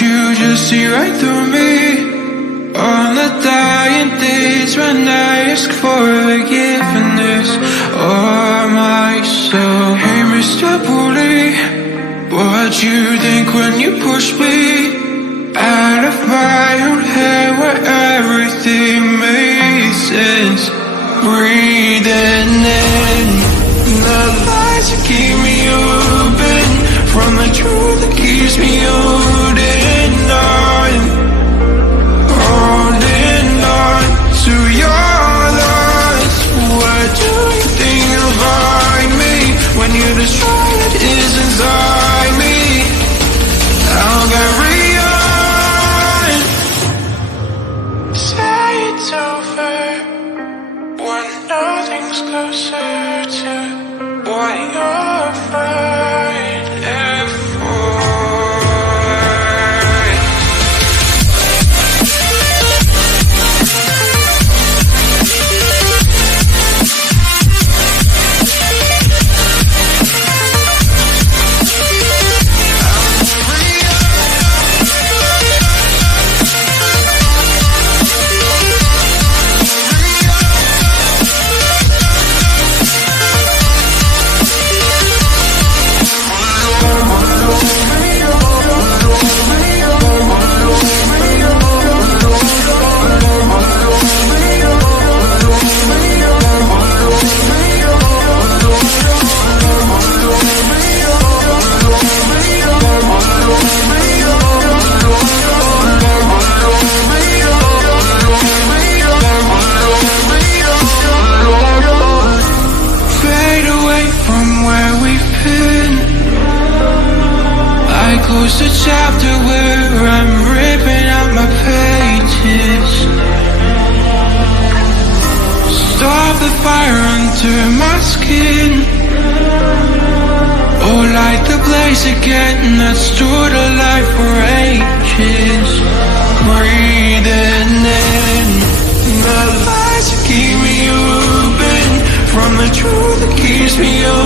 you just see right through me? On the dying days when I ask for forgiveness of myself. Hey Mr. Bully, what'd you think when you pushed me out of my own head where everything made sense? Breathing in the lies that keep me open from the truth that keeps me holding on to your loss. What do you think of me when you destroy what is inside me? I'll carry on. Say it's over when nothing's closer to what you're fighting for. Close the chapter where I'm ripping out my pages. Stop the fire under my skin. Oh, light the blaze again that stood alive for ages. Breathing in the lies that keep me open from the truth that keeps me open.